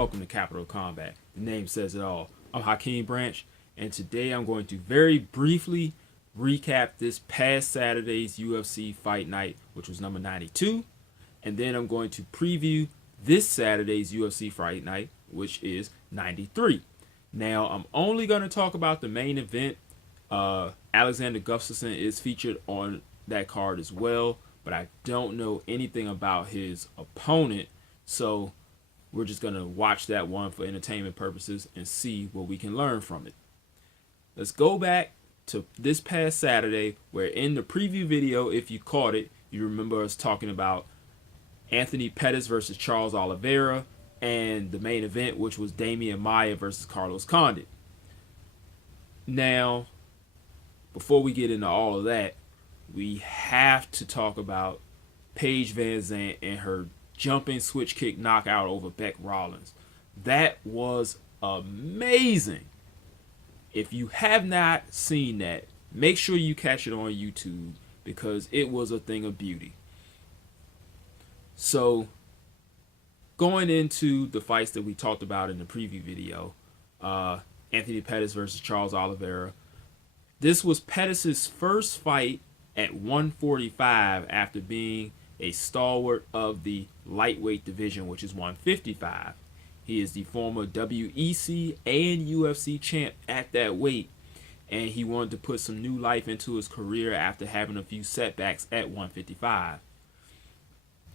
Welcome to Capital Combat. The name says it all. I'm Hakeem Branch, and today I'm going to very briefly recap this past Saturday's UFC fight night, which was number 92, and then I'm going to preview this Saturday's UFC fight night, which is 93. Now, I'm only going to talk about the main event. Alexander Gustafsson is featured on that card as well, but I don't know anything about his opponent, so we're just going to watch that one for entertainment purposes and see what we can learn from it. Let's go back to this past Saturday, where in the preview video, if you caught it, you remember us talking about Anthony Pettis versus Charles Oliveira, and the main event, which was Damian Maia versus Carlos Condit. Now, before we get into all of that, we have to talk about Paige VanZant and her jumping switch kick knockout over Bec Rawlings. That was amazing. If you have not seen that, make sure you catch it on YouTube because it was a thing of beauty. So, going into the fights that we talked about in the preview video, Anthony Pettis versus Charles Oliveira. This was Pettis' first fight at 145 after being a stalwart of the lightweight division, which is 155. He is the former WEC and UFC champ at that weight, and he wanted to put some new life into his career after having a few setbacks at 155.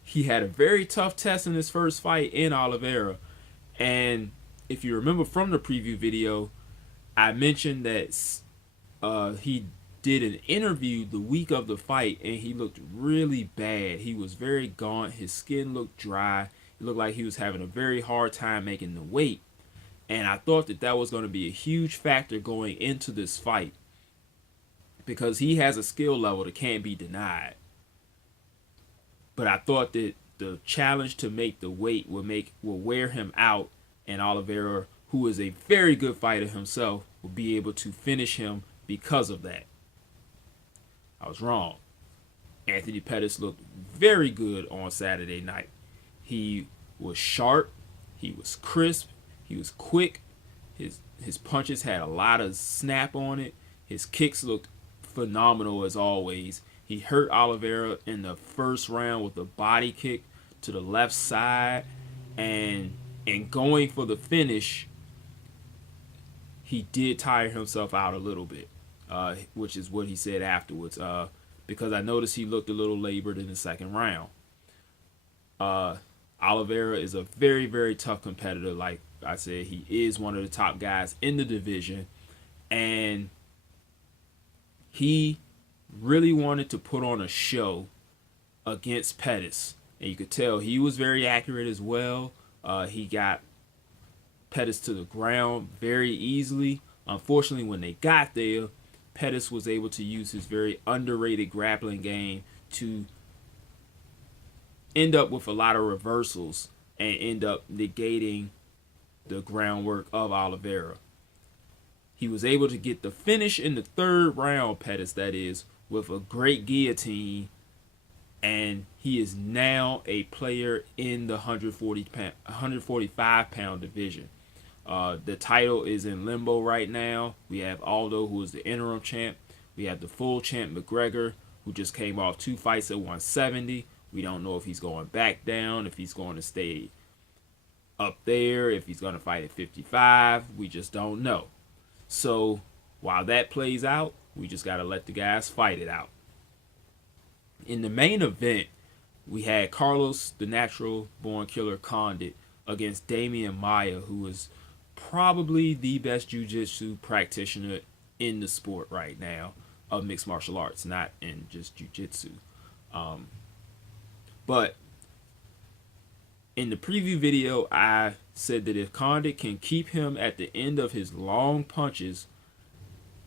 He had a very tough test in his first fight in Oliveira, and if you remember from the preview video, I mentioned that he did an interview the week of the fight, and he looked really bad. He was very gaunt. His skin looked dry. It looked like he was having a very hard time making the weight. And I thought that that was going to be a huge factor going into this fight because he has a skill level that can't be denied. But I thought that the challenge to make the weight will wear him out, and Oliveira, who is a very good fighter himself, will be able to finish him because of that. I was wrong. Anthony Pettis looked very good on Saturday night. He was sharp. He was crisp. He was quick. His punches had a lot of snap on it. His kicks looked phenomenal as always. He hurt Oliveira in the first round with a body kick to the left side, and going for the finish, he did tire himself out a little bit. Which is what he said afterwards, because I noticed he looked a little labored in the second round. Oliveira is a very, very tough competitor. Like I said, he is one of the top guys in the division, and he really wanted to put on a show against Pettis, and you could tell he was very accurate as well. He got Pettis to the ground very easily. Unfortunately, when they got there, Pettis was able to use his very underrated grappling game to end up with a lot of reversals and end up negating the groundwork of Oliveira. He was able to get the finish in the third round, Pettis that is, with a great guillotine, and he is now a player in the 145-pound division. The title is in limbo right now. We have Aldo, who is the interim champ. We have the full champ McGregor, who just came off 2 fights at 170. We don't know if he's going back down, if he's going to stay up there, if he's going to fight at 55. We just don't know. So while that plays out, we just got to let the guys fight it out. In the main event, we had Carlos, the natural born killer Condit, against Damian Maia, who is probably the best jiu-jitsu practitioner in the sport right now of mixed martial arts, not in just jiu-jitsu. But in the preview video, I said that if Condit can keep him at the end of his long punches,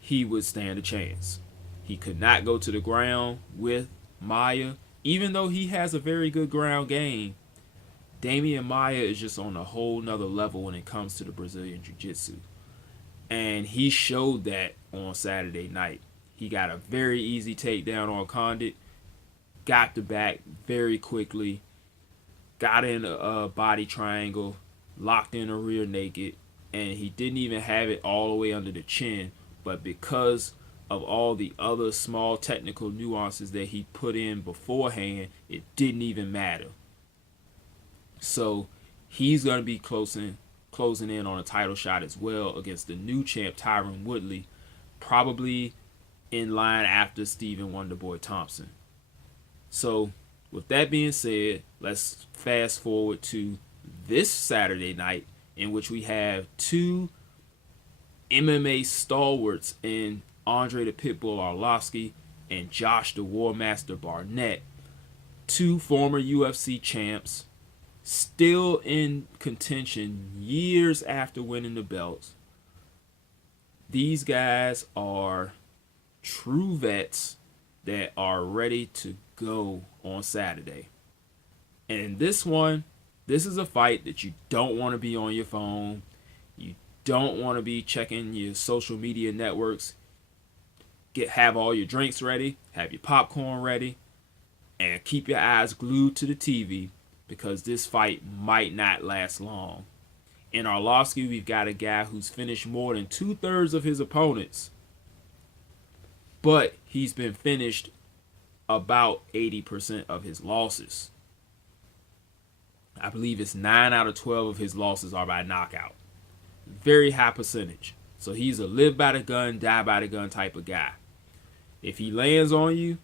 he would stand a chance. He could not go to the ground with Maia, even though he has a very good ground game. Damian Maia is just on a whole nother level when it comes to the Brazilian Jiu-Jitsu. And he showed that on Saturday night. He got a very easy takedown on Condit, got the back very quickly, got in a body triangle, locked in a rear naked, and he didn't even have it all the way under the chin, but because of all the other small technical nuances that he put in beforehand, it didn't even matter. So he's going to be closing in on a title shot as well against the new champ Tyron Woodley, probably in line after Stephen Wonderboy Thompson. So with that being said, let's fast forward to this Saturday night, in which we have two MMA stalwarts in Andre the Pitbull Arlovski and Josh the War Master Barnett, two former UFC champs, still in contention years after winning the belts. These guys are true vets that are ready to go on Saturday. And in this one, this is a fight that you don't want to be on your phone. You don't want to be checking your social media networks. Have all your drinks ready, have your popcorn ready, and keep your eyes glued to the TV, because this fight might not last long. In Arlovski, we've got a guy who's finished more than 2/3 of his opponents, but he's been finished about 80% of his losses. I believe it's 9 out of 12 of his losses are by knockout. Very high percentage. So he's a live by the gun, die by the gun type of guy. If he lands on you,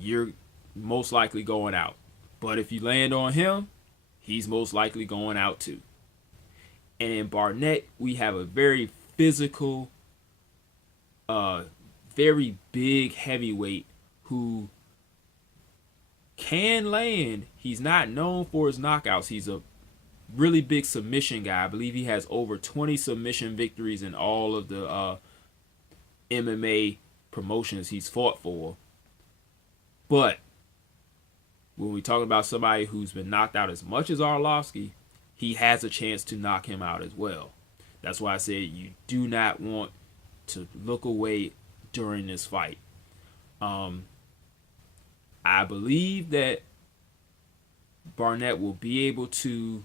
you're most likely going out. But if you land on him, he's most likely going out too. And in Barnett, we have a very physical, very big heavyweight who can land. He's not known for his knockouts. He's a really big submission guy. I believe he has over 20 submission victories in all of the MMA promotions he's fought for. But when we talk about somebody who's been knocked out as much as Arlovski, he has a chance to knock him out as well. That's why I said you do not want to look away during this fight. I believe that Barnett will be able to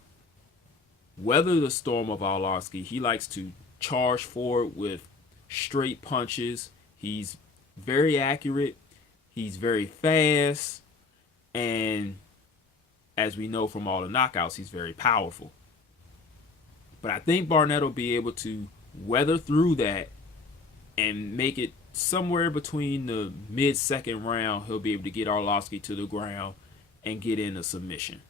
weather the storm of Arlovski. He likes to charge forward with straight punches. He's very accurate. He's very fast. And as we know from all the knockouts, he's very powerful. But I think Barnett will be able to weather through that and make it somewhere between the mid-second round. He'll be able to get Arlovski to the ground and get in a submission.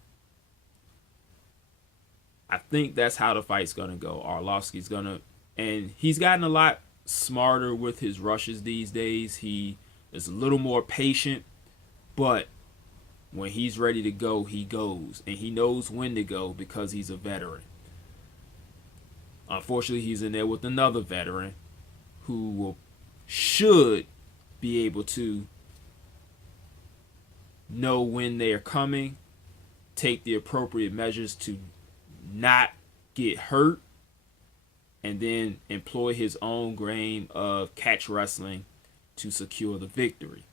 I think that's how the fight's going to go. Arlovski's going to... And he's gotten a lot smarter with his rushes these days. He is a little more patient, but when he's ready to go, he goes. And he knows when to go because he's a veteran. Unfortunately, he's in there with another veteran who should be able to know when they're coming, take the appropriate measures to not get hurt, and then employ his own game of catch wrestling to secure the victory.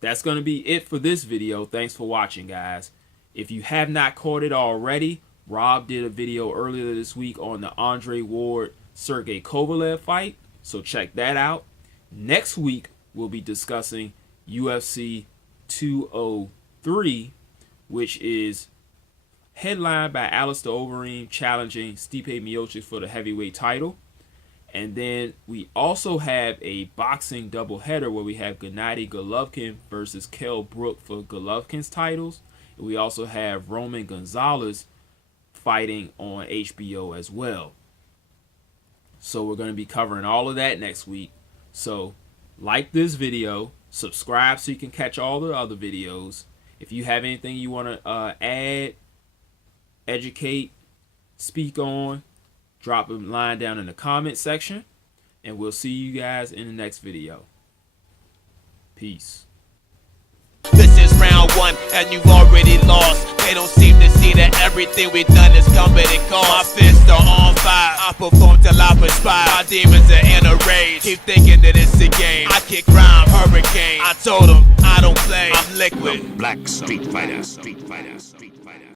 That's going to be it for this video. Thanks for watching, guys. If you have not caught it already, Rob did a video earlier this week on the Andre Ward-Sergey Kovalev fight, so check that out. Next week, we'll be discussing UFC 203, which is headlined by Alistair Overeem challenging Stipe Miocic for the heavyweight title. And then we also have a boxing doubleheader where we have Gennady Golovkin versus Kell Brook for Golovkin's titles. And we also have Roman Gonzalez fighting on HBO as well. So we're going to be covering all of that next week. So like this video, subscribe so you can catch all the other videos. If you have anything you want to add, educate, speak on, drop a line down in the comment section, and we'll see you guys in the next video. Peace. This is round one, and you've already lost. They don't seem to see that everything we've done is coming and cost. My fists are on fire. I perform till I perspire. My demons are in a rage. Keep thinking that it's a game. I kick rhyme, hurricane. I told them I don't play. I'm liquid. Black Street Fighter.